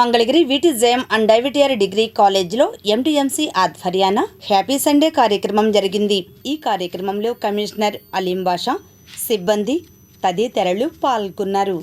మంగళగిరి వీటి జయం and డైవిటియర్ degree కాలేజ్లో ఎంటీఎంసీ ఆధ్వర్యాన హ్యాపీ సండే కార్యక్రమం జరిగింది. ఈ కార్యక్రమంలో కమిషనర్ అలీం బాషా, సిబ్బంది తదితరులు పాల్గొన్నారు.